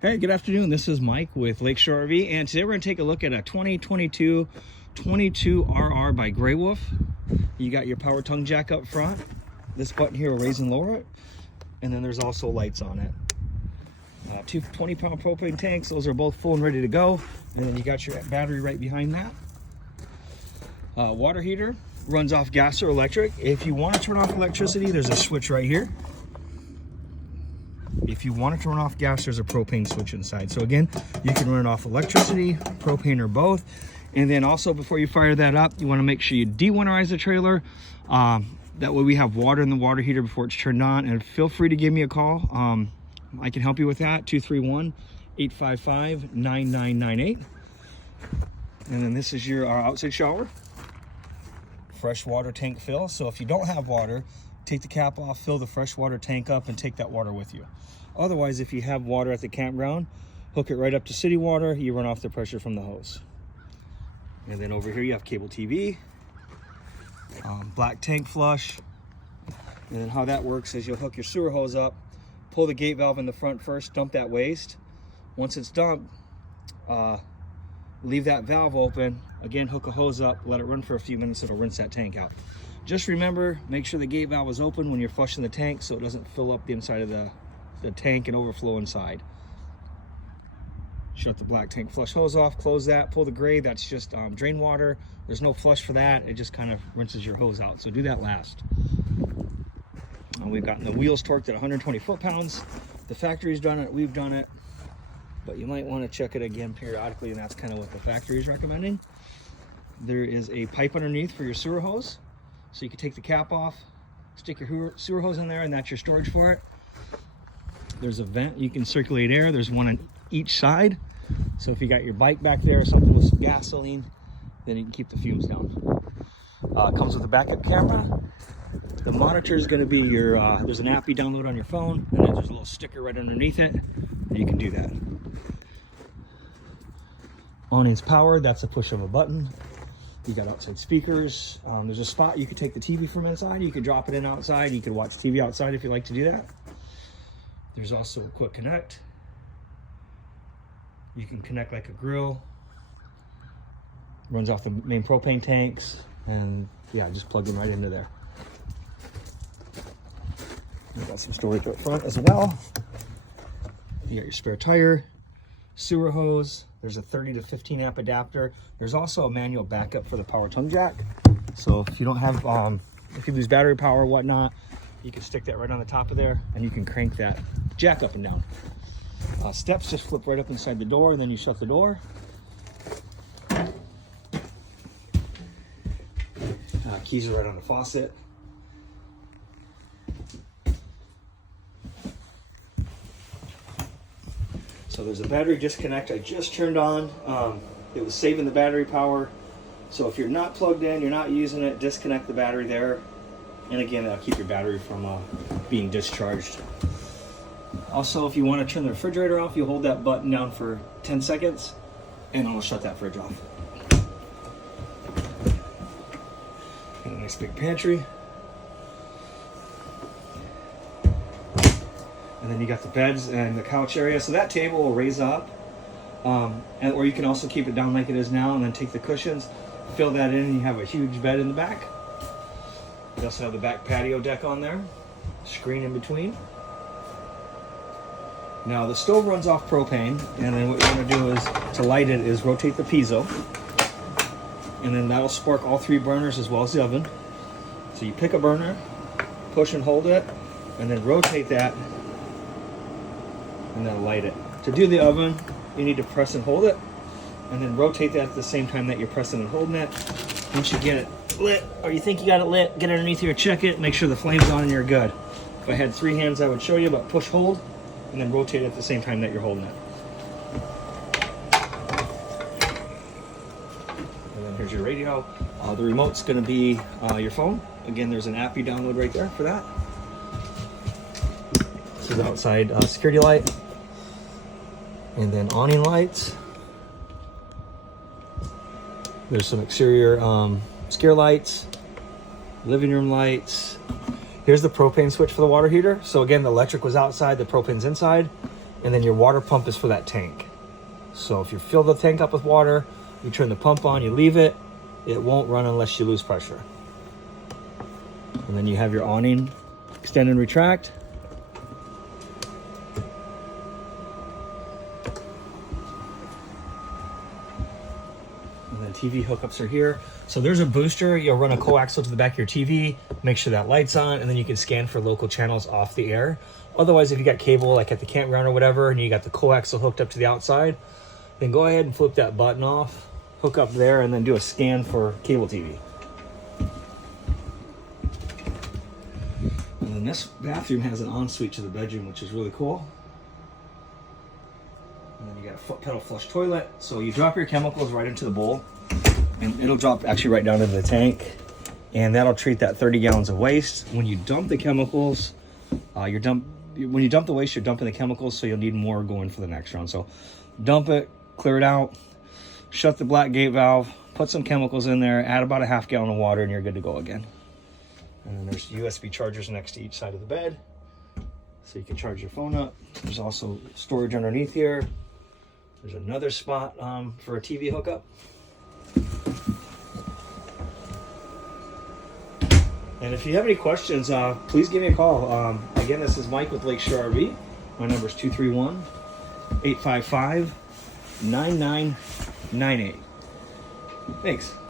Hey, good afternoon. This is Mike with Lakeshore RV, and today we're going to take a look at a 2022 22RR by Grey Wolf. You got your power tongue jack up front. This button here will raise and lower it, and then there's also lights on it. Two 20-pound propane tanks. Those are both full and ready to go, and then you got your battery right behind that. Water heater runs off gas or electric. If you want to turn off electricity, there's a switch right here. If you want to turn off gas, there's a propane switch inside. So again, you can run it off electricity, propane, or both. And then also, before you fire that up, you want to make sure you de-winterize the trailer. That way we have water in the water heater before it's turned on. And feel free to give me a call. I can help you with that, 231-855-9998. And then this is your outside shower. Fresh water tank fill. So if you don't have water, take the cap off, fill the fresh water tank up, and take that water with you. Otherwise, if you have water at the campground, hook it right up to city water. You run off the pressure from the hose. And then over here you have cable TV, black tank flush. And then how that works is you'll hook your sewer hose up, pull the gate valve in the front first, dump that waste. Once it's dumped, leave that valve open. Again, hook a hose up, let it run for a few minutes, it'll rinse that tank out. Just remember, make sure the gate valve is open when you're flushing the tank so it doesn't fill up the inside of the tank and overflow inside. Shut the black tank flush hose off, close that, pull the gray, that's just drain water. There's no flush for that, it just kind of rinses your hose out, so do that last. We've gotten the wheels torqued at 120 foot-pounds. The factory's done it, we've done it, but you might want to check it again periodically, and that's kind of what the factory is recommending. There is a pipe underneath for your sewer hose. So you can take the cap off, stick your sewer hose in there, and that's your storage for it. There's a vent, you can circulate air. There's one on each side. So if you got your bike back there or something with gasoline, then you can keep the fumes down. Comes with a backup camera. The monitor is going to be your, there's an app you download on your phone, and then there's a little sticker right underneath it, and you can do that. Awning's powered, that's a push of a button. You got outside speakers. There's a spot you could take the TV from inside. You could drop it in outside. You could watch TV outside if you like to do that. There's also a quick connect. You can connect like a grill. Runs off the main propane tanks, and yeah, just plug them right into there. You got some storage up front as well. You got your spare tire, sewer hose. There's a 30 to 15 amp adapter. There's also a manual backup for the power tongue jack. So if you don't have, if you lose battery power or whatnot, you can stick that right on the top of there, and you can crank that jack up and down. Steps just flip right up inside the door, and then you shut the door. Keys are right on the faucet. So there's a battery disconnect I just turned on. It was saving the battery power. So if you're not plugged in, you're not using it, disconnect the battery there. And again, that'll keep your battery from being discharged. Also, if you want to turn the refrigerator off, you hold that button down for 10 seconds and it'll shut that fridge off. Got a nice big pantry. And then you got the beds and the couch area. So that table will raise up, or you can also keep it down like it is now and then take the cushions, fill that in, and you have a huge bed in the back. You also have the back patio deck on there, screen in between. Now the stove runs off propane, and then what you're going to do is, to light it, is rotate the piezo. And then that'll spark all three burners as well as the oven. So you pick a burner, push and hold it, and then rotate that, and then light it. To do the oven, you need to press and hold it, and then rotate that at the same time that you're pressing and holding it. Once you get it lit, or you think you got it lit, get underneath here, check it, make sure the flame's on and you're good. If I had three hands, I would show you, but push, hold, and then rotate it at the same time that you're holding it. And then here's your radio. The remote's gonna be your phone. Again, there's an app you download right there for that. This is the outside security light. And then awning lights. There's some exterior scare lights, living room lights. Here's the propane switch for the water heater. So again, the electric was outside, the propane's inside. and then your water pump is for that tank. So if you fill the tank up with water, you turn the pump on, you leave it, it won't run unless you lose pressure. And then you have your awning extend and retract. And then TV hookups are here. So there's a booster. You'll run a coaxial to the back of your TV, make sure that light's on, and then you can scan for local channels off the air. Otherwise, if you got cable like at the campground or whatever, and you got the coaxial hooked up to the outside, then go ahead and flip that button off, hook up there, and then do a scan for cable TV. And then this bathroom has an ensuite to the bedroom, which is really cool. And then you got a foot pedal flush toilet. So you drop your chemicals right into the bowl, and it'll drop actually right down into the tank, and that'll treat that 30 gallons of waste. When you dump the chemicals, when you dump the waste, you're dumping the chemicals, so you'll need more going for the next round. So dump it, clear it out, shut the black gate valve, put some chemicals in there, add about a half gallon of water, and you're good to go again. And then there's USB chargers next to each side of the bed, so you can charge your phone up. There's also storage underneath here. There's another spot for a TV hookup. And if you have any questions, please give me a call. Again, this is Mike with Lakeshore RV. My number is 231-855-9998. Thanks.